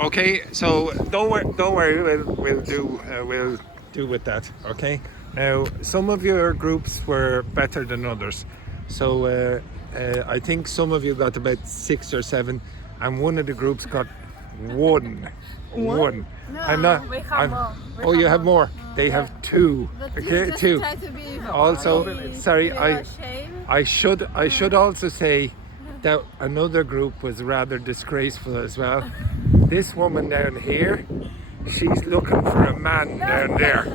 Okay, so don't worry. We'll do with that. Okay. Now, some of your groups were better than others, so I think some of you got about 6 or 7, and one of the groups got one. One. No, I'm not. we have I'm. more. Oh, you have more. They Yeah. have 2. But you Okay, just 2. try to be Also, really, sorry, really I ashamed. I should also say that another group was rather disgraceful as well. This woman down here, she's looking for a man down there.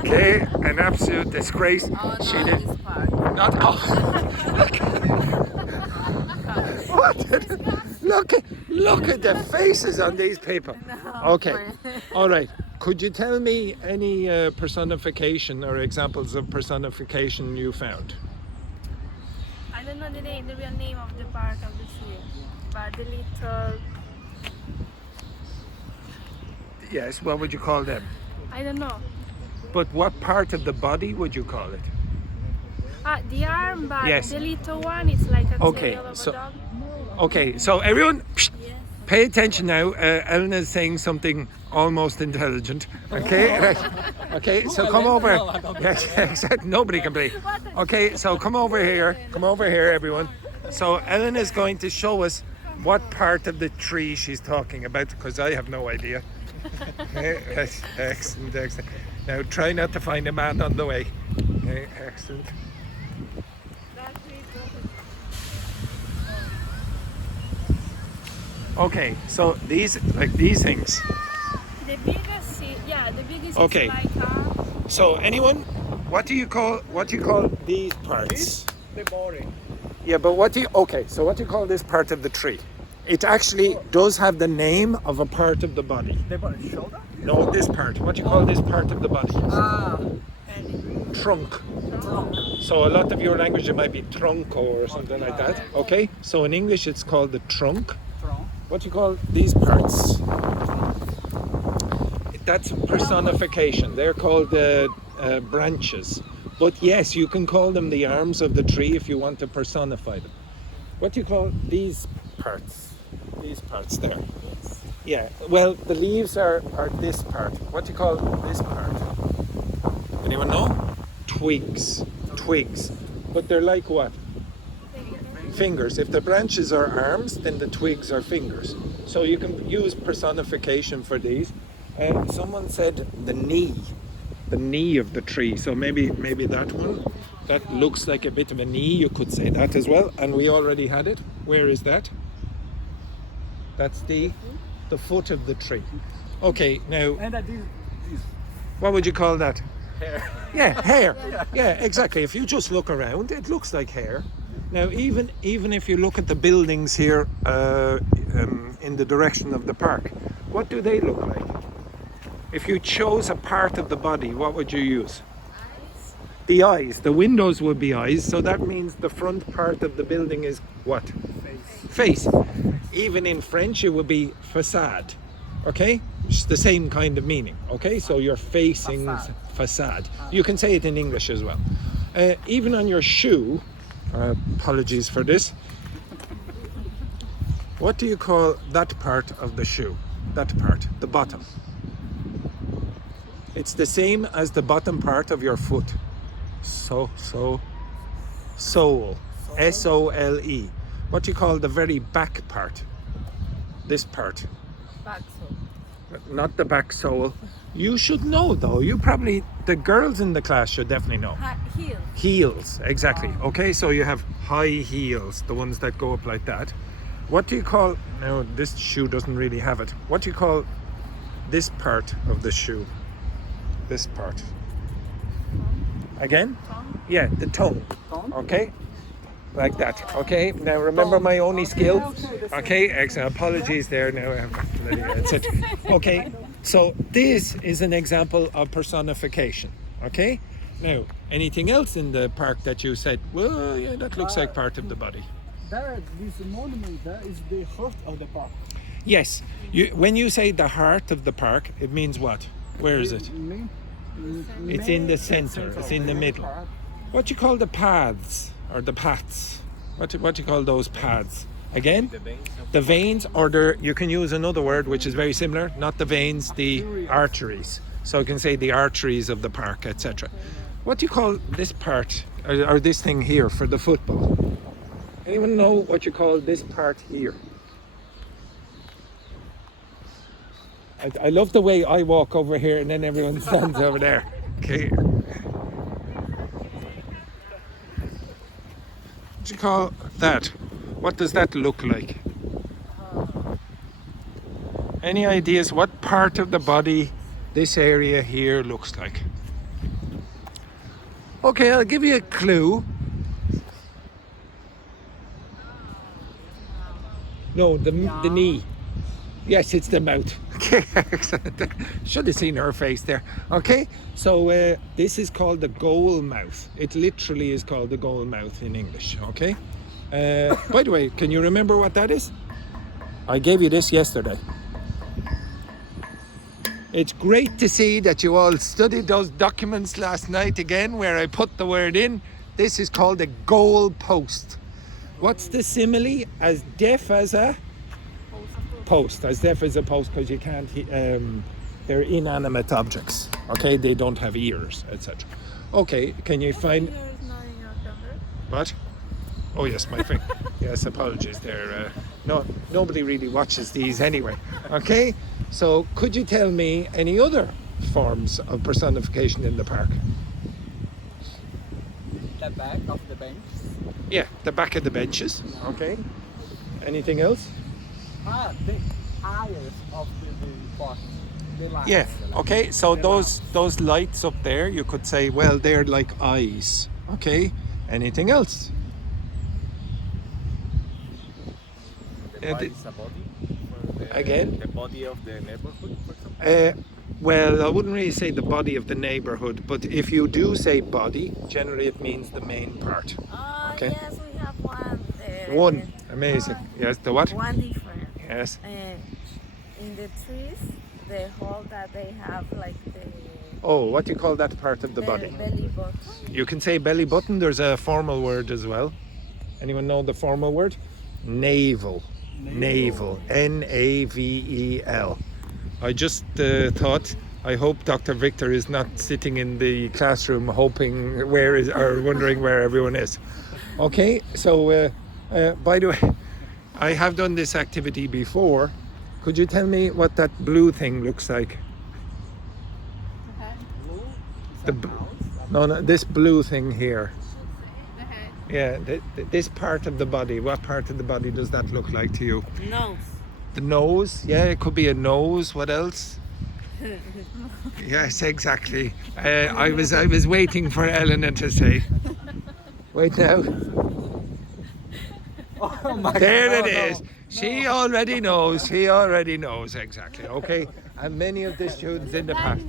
Okay, an absolute disgrace. Oh, She not did this part. not. Oh, what? Look at the faces on these people. Okay, all right. Could you tell me any personification or examples of personification you found? I don't know the real name of the part of the tree, but the little, Yes, what would you call them? I don't know. But what part of the body would you call it? The arm, but Yes. the little one is like a Okay, tail of so- a dog. Okay, so everyone, Yes. pay attention now. Elena is saying something almost intelligent. Okay, right. Okay. So come over. Yes, exactly. Nobody can play. Okay, so come over here. Come over here, everyone. So Elena is going to show us what part of the tree she's talking about, because I have no idea. Okay, yes, excellent, excellent. Now try not to find a man on the way. Okay, excellent. Okay, so these things. The biggest, the biggest Okay. is like So anyone, what do you call these parts? The body. Yeah, but what do you call this part of the tree? It actually does have the name of a part of the body. The body. Shoulder? No, this part. What do you call this part of the body? Ah. Trunk. So a lot of your language it might be tronco or something like that. Okay. So in English it's called the trunk. Front. What do you call these parts? That's personification. They're called branches. But yes, you can call them the arms of the tree if you want to personify them. What do you call these parts? These parts there. Yeah. Well, the leaves are this part. What do you call this part? Anyone know? Twigs. Twigs. But they're like what? Fingers. If the branches are arms, then the twigs are fingers. So you can use personification for these. Someone said the knee of the tree. So maybe that one, that looks like a bit of a knee. You could say that as well. And we already had it. Where is that? That's the foot of the tree. Okay, now And that is what would you call that? hair. Yeah, hair. Yeah, exactly. If you just look around, it looks like hair. Now, even if you look at the buildings here in the direction of the park, what do they look like? If you chose a part of the body, what would you use? eyes. The eyes. The windows would be eyes, so that means the front part of the building is what? Face. Even in French, it would be facade. Okay? It's the same kind of meaning. Okay? So you're facing facade. You can say it in English as well. Even on your shoe, apologies for this. What do you call that part of the shoe? That part, the bottom. It's the same as the bottom part of your foot. Sole. S-O-L-E. What do you call the very back part? This part. Back so. Not the back sole. You should know though. The girls in the class should definitely know. Heel. Heels, exactly. Okay, so you have high heels, the ones that go up like that. What do you call, no, this shoe doesn't really have it. What do you call this part of the shoe? This part. Again? Tongue. Yeah, the tongue. Tongue? Okay? Like that. Okay, now remember my only skill? Okay, excellent. Apologies there. Now that's it. Okay, so this is an example of personification. Okay? Now, anything else in the park that you said, well, yeah, that looks like part of the body? There, this monument there is the heart of the park. Yes. When you say the heart of the park, it means what? Where is it? It's in the center. It's in the middle. What do you call the paths or the paths? What do you call those paths? Again, the veins, or you can use another word which is very similar, not the veins, the arteries. So you can say the arteries of the park, etc. What do you call this part, or this thing here for the football? Anyone know what you call this part here? I love the way I walk over here and then everyone stands over there. Okay. What do you call that? What does that look like? Any ideas what part of the body this area here looks like? Okay, I'll give you a clue. No, the knee. Yes, it's the mouth. Okay, excellent. Should have seen her face there. Okay, so this is called the goal mouth. It literally is called the goal mouth in English. Okay. By the way, can you remember what that is? I gave you this yesterday. It's great to see that you all studied those documents last night again, where I put the word in. This is called a goal post. What's the simile? As deaf as a post. As deaf as a post, because you can't. They're inanimate objects. Okay, they don't have ears, etc. Okay, can you find? What? Oh yes, my friend. Yes, apologies. There. Nobody really watches these anyway. Okay, so could you tell me any other forms of personification in the park? The back of the bench. Yeah, the back of the benches. Okay. Anything else? The eyes of the box. The lights. Yeah. Okay. So those lights up there, you could say, well, they're like eyes. Okay. Anything else? The body is a body for Again? the body of the neighborhood, for example. Well, I wouldn't really say the body of the neighborhood, but if you do say body, generally it means the main part. Okay. Yes, we have one there. One. Amazing. Yes. The what? One different. Yes. In the trees, the hole that they have, like the Oh, what do you call that part of the body? belly button. You can say belly button. There's a formal word as well. Anyone know the formal word? Navel. Navel. Navel. I just thought, I hope Dr. Victor is not sitting in the classroom hoping or wondering where everyone is. Okay, so by the way, I have done this activity before. Could you tell me what that blue thing looks like? No, this blue thing here. Yeah, this part of the body. What part of the body does that look like to you? Nose. The nose. Yeah, it could be a nose. What else? Yes, exactly. I was waiting for Eleanor to say. Wait now. Oh my There God, it is. She already knows. She already knows exactly. Okay. And many of the students in the past.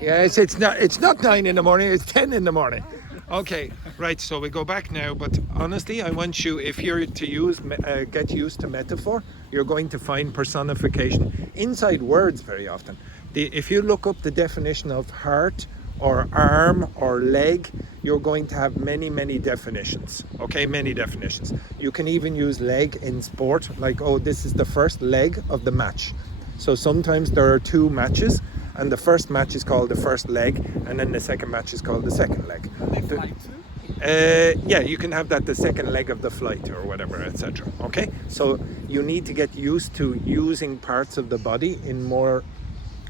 Yes, it's not 9 in the morning. It's 10 in the morning. Okay, right. So we go back now. But honestly, I want you, if you're to get used to metaphor, you're going to find personification inside words very often. If you look up the definition of heart or arm or leg, you're going to have many definitions. Okay, many definitions. You can even use leg in sport, like, oh, this is the first leg of the match. So sometimes there are two matches, and the first match is called the first leg, and then the second match is called the second leg. They fly too? Yeah, you can have that the second leg of the flight or whatever, etc. Okay, so you need to get used to using parts of the body in more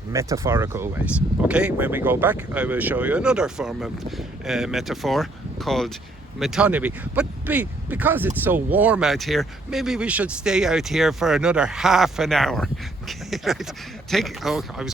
metaphorical ways. Okay, when we go back, I will show you another form of metaphor called metonymy. But because it's so warm out here, maybe we should stay out here for another half an hour. Okay, right? I was